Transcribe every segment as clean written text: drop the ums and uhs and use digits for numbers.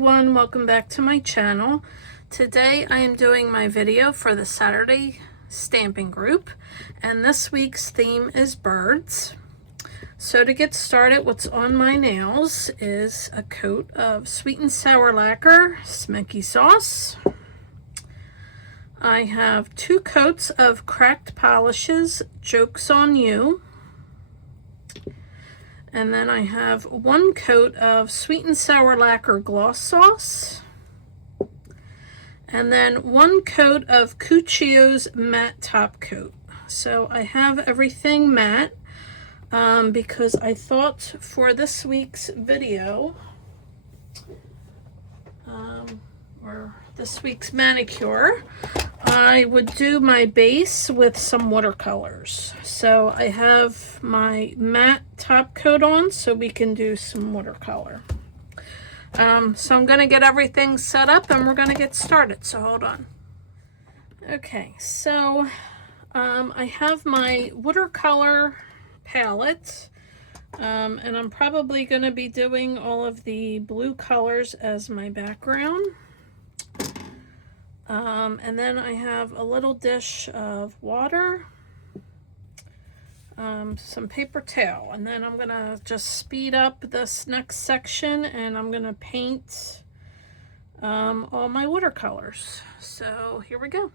everyone, welcome back to my channel. Today I am doing my video for the Saturday stamping group, and this week's theme is birds. So to get started, what's on my nails is a coat of sweet and sour lacquer, Smicky sauce. I have 2 coats of cracked polishes, Jokes on You. And then I have 1 coat of sweet and sour lacquer gloss sauce. And then 1 coat of Cuccio's matte top coat. So I have everything matte because I thought for this week's video, or this week's manicure, I would do my base with some watercolors. So I have my matte top coat on so we can do some watercolor. So I'm going to get everything set up and we're going to get started. So hold on. Okay, so I have my watercolor palette, and I'm probably going to be doing all of the blue colors as my background. And then I have a little dish of water, some paper towel, and then I'm gonna just speed up this next section and I'm gonna paint all my watercolors. So here we go.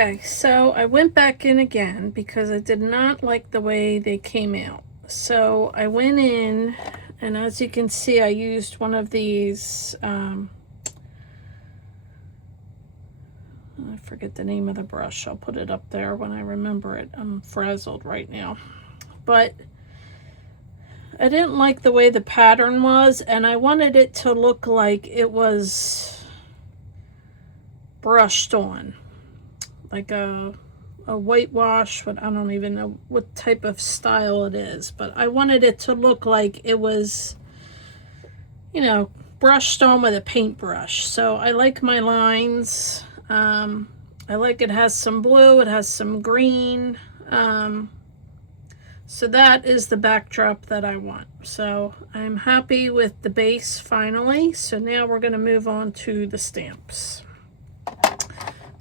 Okay, so I went back in again because I did not like the way they came out. So I went in, and as you can see, I used one of these, I forget the name of the brush. I'll put it up there when I remember it. I'm frazzled right now. But I didn't like the way the pattern was, and I wanted it to look like it was brushed on. Like a whitewash, but I don't even know what type of style it is. But I wanted it to look like it was, you know, brushed on with a paintbrush. So I like my lines. I like it has some blue, it has some green. So that is the backdrop that I want. So I'm happy with the base finally. So now we're going to move on to the stamps.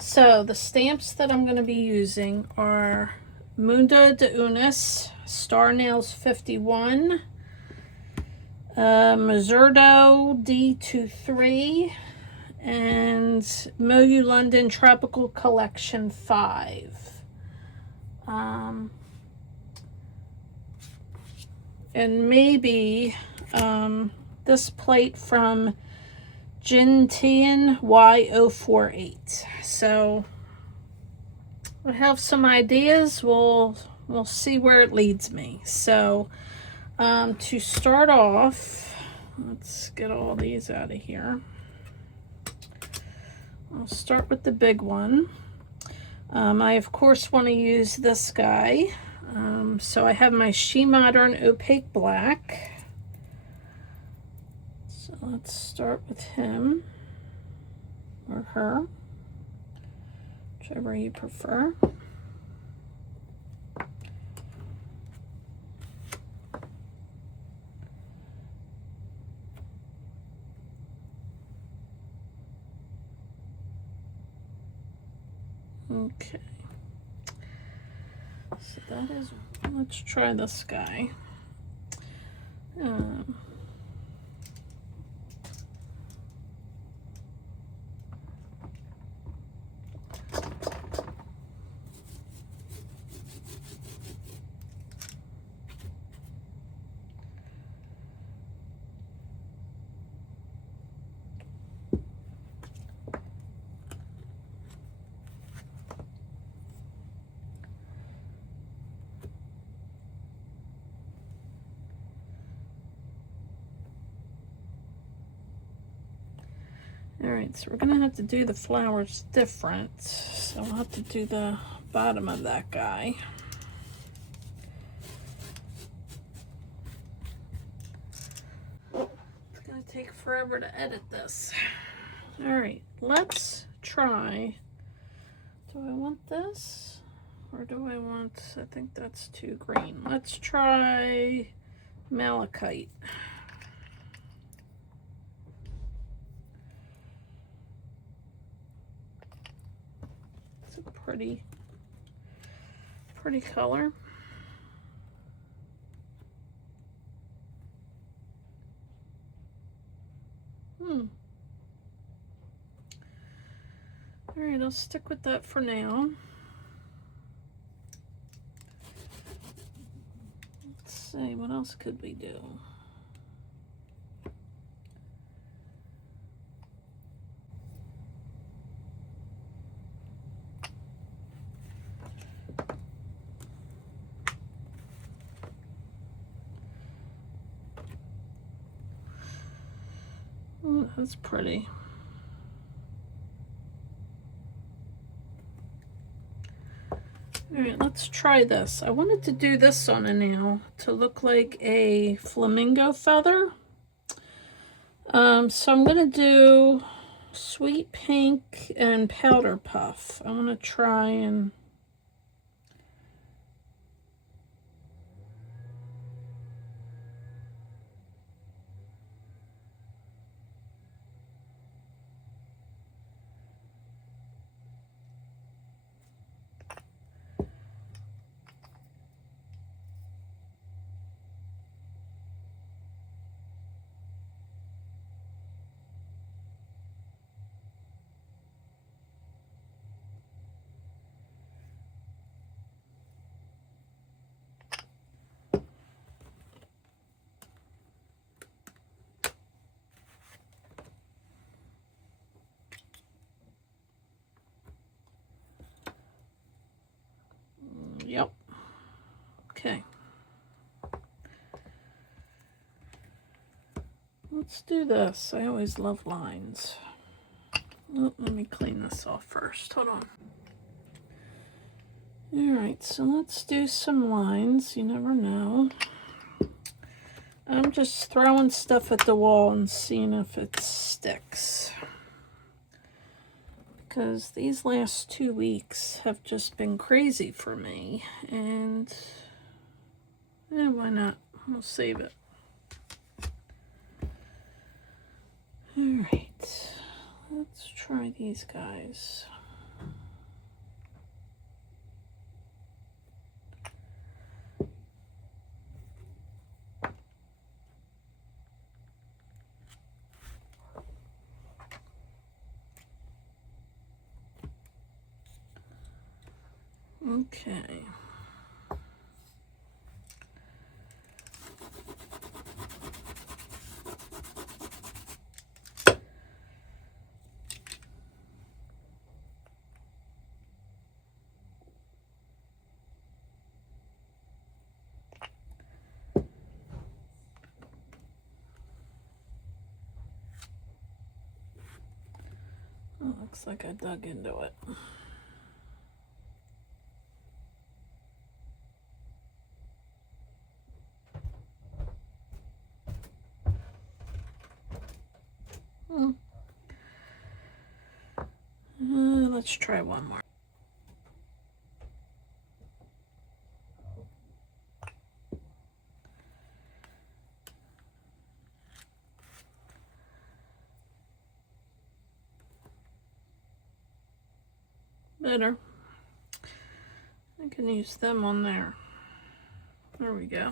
So the stamps that I'm going to be using are Mundo de Unis, Star Nails 51, Mezerdoo D23, and MoYou London Tropical Collection 5. And maybe this plate from JinTian Y048. So I have some ideas. We'll see where it leads me. So to start off, let's get all these out of here. I'll start with the big one. I of course want to use this guy. So I have my SheModern Opaque Black. So let's start with him or her, whichever you prefer. Okay. So that is, let's try this guy. Alright, so we're going to have to do the flowers different. So I'll have to do the bottom of that guy. It's going to take forever to edit this. Alright, let's try. Do I want this? Or do I want, I think that's too green. Let's try Malachite. Pretty color. Alright, I'll stick with that for now. Let's see, what else could we do? Oh, that's pretty. Alright, let's try this. I wanted to do this on a nail to look like a flamingo feather. So I'm going to do Sweet Pink and Powder Puff. I want to try and let's do this. I always love lines. Oh, let me clean this off first. Hold on. Alright, so let's do some lines. You never know. I'm just throwing stuff at the wall and seeing if it sticks. Because these last 2 weeks have just been crazy for me. And why not? We'll save it. Alright, let's try these guys. Okay. Oh, looks like I dug into it. Let's try one more. Better. I can use them on there. There we go.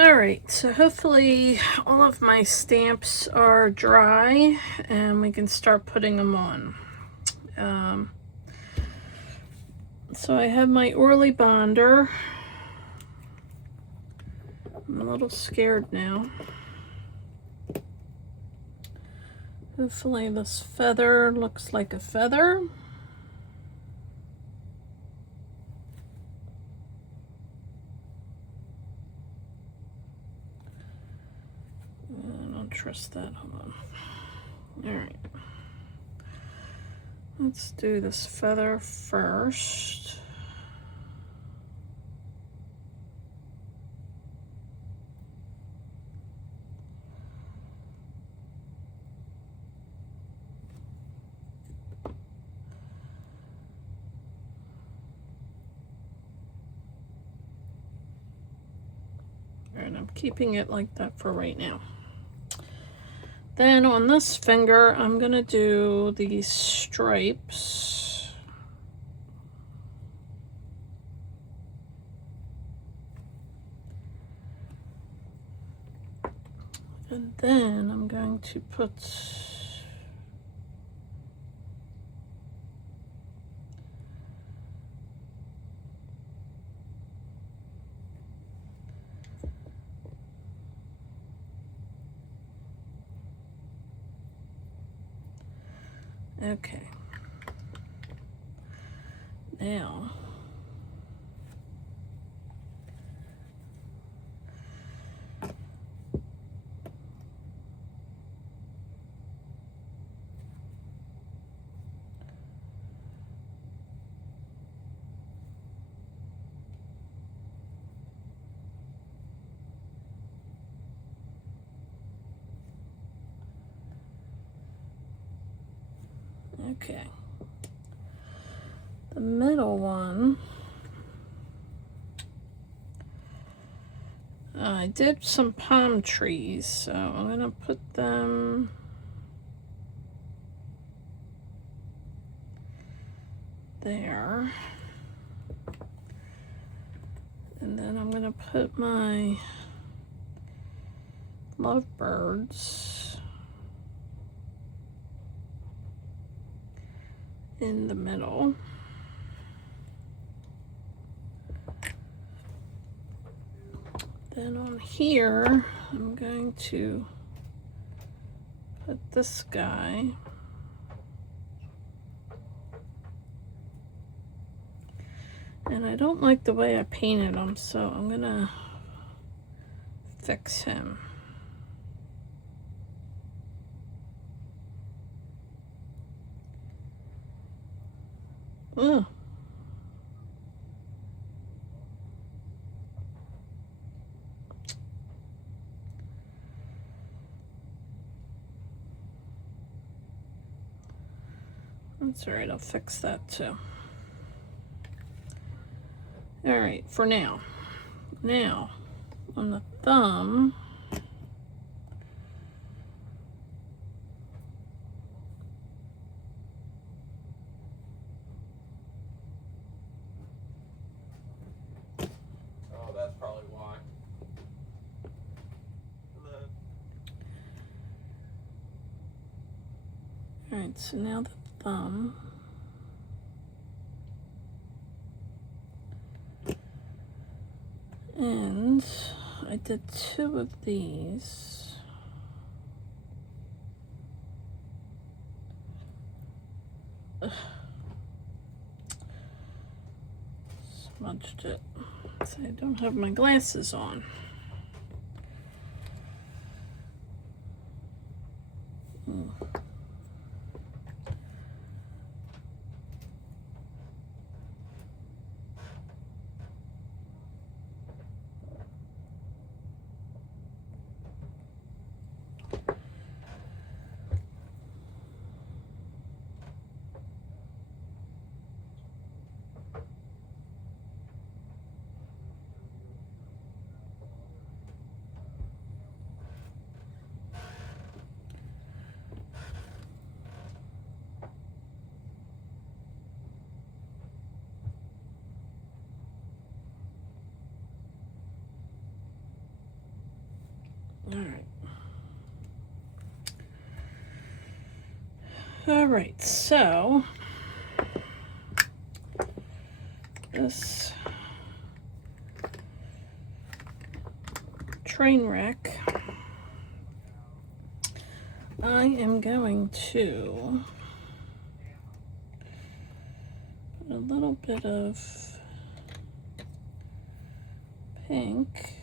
Alright, so hopefully all of my stamps are dry and we can start putting them on. So I have my Orly bonder. I'm a little scared now. Hopefully this feather looks like a feather. I don't trust that. Hold on. Alright. Let's do this feather first. And I'm keeping it like that for right now. Then on this finger, I'm going to do these stripes. And then I'm going to put okay. Now, okay. The middle one, I did some palm trees, so I'm going to put them there. And then I'm going to put my lovebirds in the middle. Then on here, I'm going to put this guy. And I don't like the way I painted him, so I'm gonna fix him. Ugh. That's all right, I'll fix that too. All right, for now. Now, on the thumb, oh, that's probably why. all right, so now the thumb. And I did 2 of these. Ugh. Smudged it. So I don't have my glasses on. All right, so this train wreck, I am going to put a little bit of pink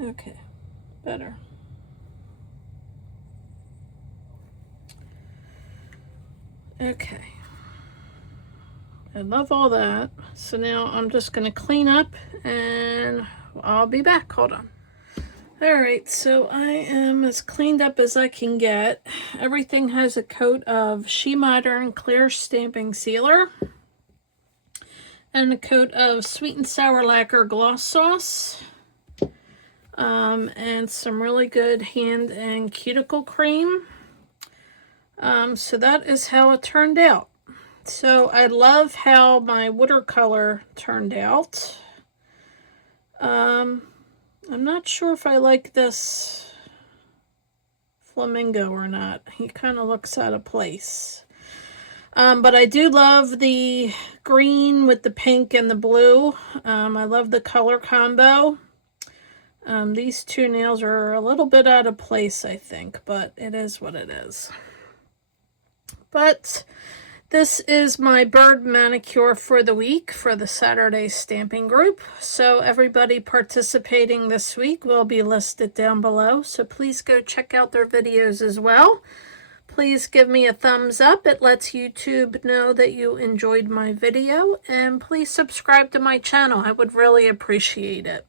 okay, better. Okay. I love all that. So now I'm just going to clean up and I'll be back. Hold on. Alright, so I am as cleaned up as I can get. Everything has a coat of SheModern clear stamping sealer and a coat of sweet and sour lacquer gloss sauce. And some really good hand and cuticle cream. So that is how it turned out. So I love how my watercolor turned out. I'm not sure if I like this flamingo or not. He kind of looks out of place. But I do love the green with the pink and the blue. I love the color combo. These two nails are a little bit out of place, I think, but it is what it is. But this is my bird manicure for the week for the Saturday stamping group. So everybody participating this week will be listed down below. So please go check out their videos as well. Please give me a thumbs up. It lets YouTube know that you enjoyed my video. And please subscribe to my channel. I would really appreciate it.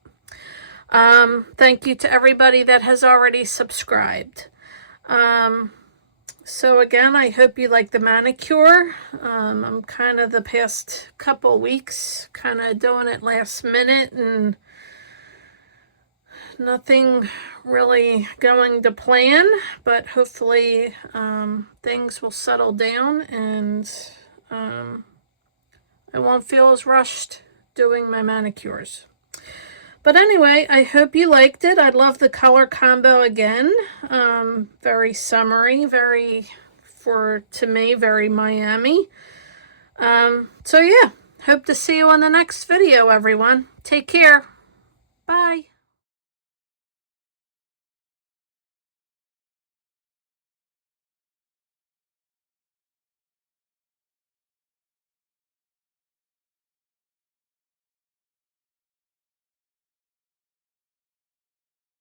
Thank you to everybody that has already subscribed. So again, I hope you like the manicure. I'm kind of the past couple weeks kind of doing it last minute and nothing really going to plan, but hopefully things will settle down and I won't feel as rushed doing my manicures. But anyway, I hope you liked it. I love the color combo again. Very summery, very, to me, very Miami. So yeah, hope to see you on the next video, everyone. Take care. Bye.